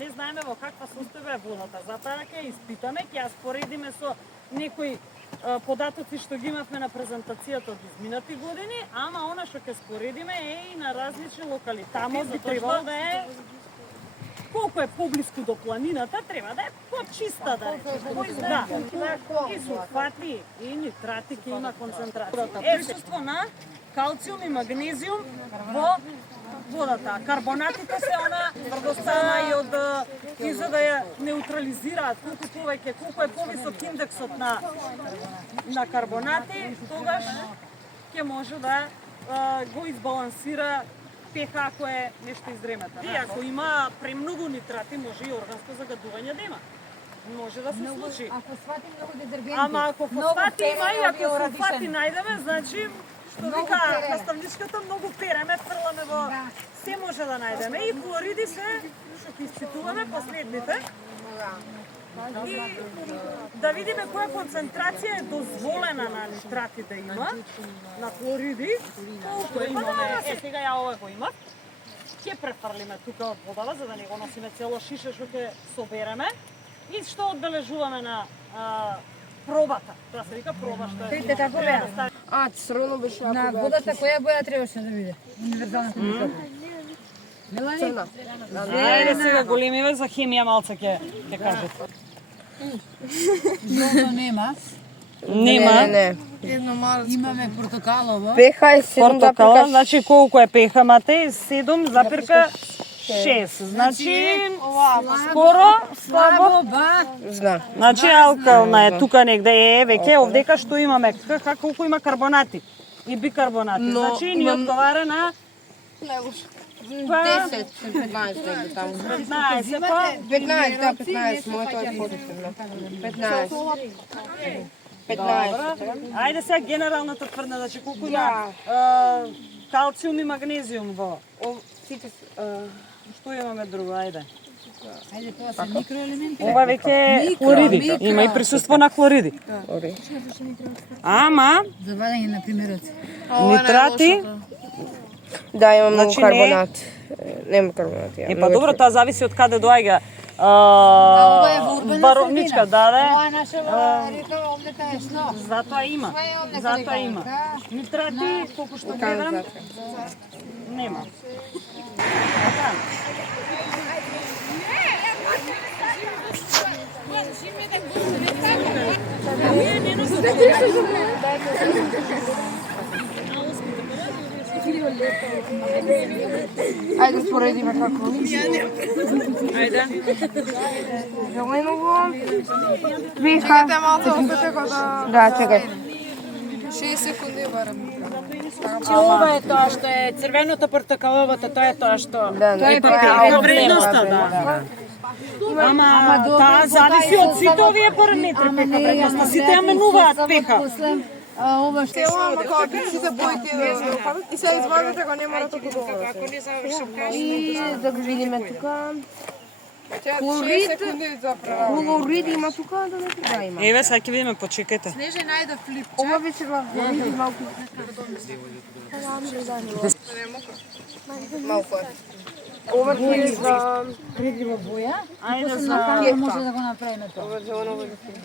Не знаеме во каква состојба е водата, затоа ќе испитаме, ќе ја споредиме со некои податоци што ги имавме на презентацијата од изминати години, ама она што ќе споредиме е и на различни локалитети. Тамо би требало да е колку е поблиску до планината, треба да е почиста да е. Да, и сулфати и нитрати ќе има концентрација. Присуство на калциум и магнезиум во водата. Карбонатите се она врдостана и од и за да ја неутрализираат колку е повисок индексот на карбонати, тогаш ќе може да го избалансира pH ако е нешто изремето. И ако има премногу нитрати, може и органско загадување да има. Може да се случи. Ако фосфати многу дезербенти. Ама ако фосфати има и ако сулфати најдеме, значи што вика наставничката, многу переме, фрламе во се може да најдеме. И хлориди се, што ќе испитуваме последните. И да видиме која концентрација е дозволена на нитрати да има, на хлориди, колку имаме. Сега ја ова го имав. Ќе префрлиме тука од водава, за да не го носиме цело шише што ќе собереме. И што одбележуваме на пробата. Тоа се вика проба, што е. Видите како беа? Црвено беше ако На водата која боја требаше да биде? Универзална хемија. Мелани? Ајде сега големиве за хемија малце ќе кажат. Жолто нема. Нема. Не. Имаме портокалово. ПХ е 7 Портокала, значи колку е ПХ мате? 7,6. Значи скоро слабо. Знам. Значи алкална е тука негде веќе овдека што имаме колку има карбонати и бикарбонати. Значи ни одговара на 10, 15 таму. 15 па 15, да, 15, моето е позитивно. 15. 15. Ајде сега генералната тврдна, значи колку има калциум и магнезиум во. Сите Што имаме друго, ајде. Ајде, тоа се микроелементи. Ова веќе е хлориди. Има и присуство на хлориди. Ама За вадење на примероци. нитрати. Да, има многу Значи, карбонат. Нема карбонати. Па добро, тоа зависи од каде доаѓа. Ова е во урбана Баровничка, средина. да. Ова е наша река, омлета е сно. Затоа има. Затоа има. Нитрати, колку што гледам, нема. Ајде споредиме како. Ајде. Зелено ПХ. Чекайте малце опет како да... Да, чекај. 6 секунди барем. Че ова е тоа што е црвеното портокаловото, тоа е тоа што Да, тоа е Е вредноста, да. Ама таа зависи од сите овие параметри, ПХ вредноста. Сите ја менуваат ПХ. Ова што Ова како сите боите и се избавите го не мора толку долго. И да го видиме тука. 6 секунди за права. Хлорид има тука, да не тука има. Еве, сега ќе видиме, почекајте. Снеже најде флип. Ова беше хлорид малку. Малку е. Ова е за... Предрива боја. Ајде После за на камера може да го направиме тоа.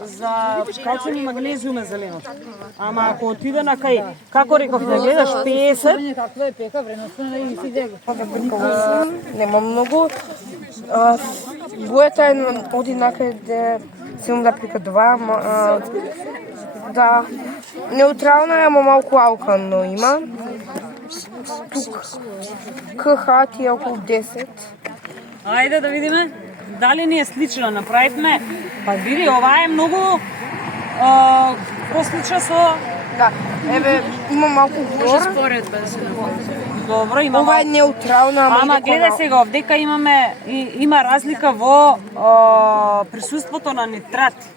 за калциум и магнезиум е зелено. Ама ако отиде на кај, како реков да гледаш 50, Какво е пека вредноста на и си Нема многу. Бојата е оди накаде 7,2, да, неутрална е, ама малку алкално има. Тук КХ ти е околу 10. ајде да видиме дали ни е слично. Направивме, па види, ова е многу прослича со... Да, еве, има малку хлор. споредба да се Добро, има Ова е неутрална, Ама гледај сега, овдека има разлика во присуството на нитрати.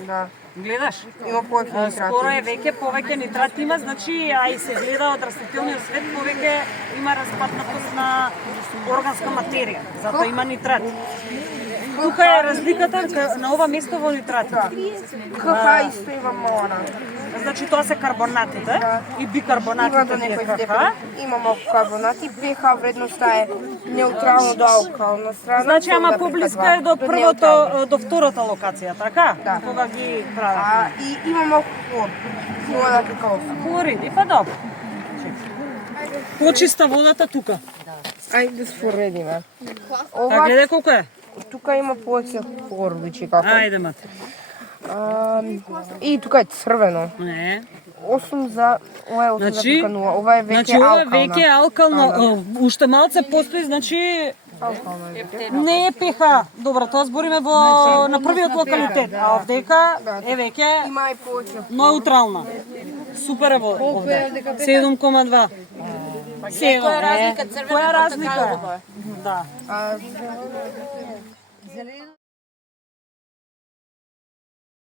Да, Гледаш? има повеќе Скоро нитрати. е веќе повеќе нитрати има, значи а и се гледа од растителниот свет повеќе има распаднатост на органска материја, затоа има нитрати. Тука е разликата на ова место во нитрати. КХ исто има мала. Значи тоа се карбонатите и Има бикарбонатите до некој тие степен. Има малку карбонати, pH вредноста е неутрално до алкална страна. Значи, ама со поблиска е до неутрално. до втората локација, така? Да. Кога ги прават. И има малку хлор. Вода какао. Хлориди, па добро. Почиста водата тука. Ајде да споредиме. Така, Ова, гледај колку е. тука има повеќе хлор, личи како. Ајде, мате. И тука е црвено. Не. 8 за... Ова е 8 Значи, за 0. Ова е веќе Значи, ова алкална. веќе е алкално. Уште малце постои, значи Алкална е. не е pH. Добро, тоа збориме во на првиот локалитет, а овдека е веќе Има и повеќе. неутрална. Супер е овде. 7,2. Која е разлика? Која Црвена разлика? портокалова. Да. А, Зелено.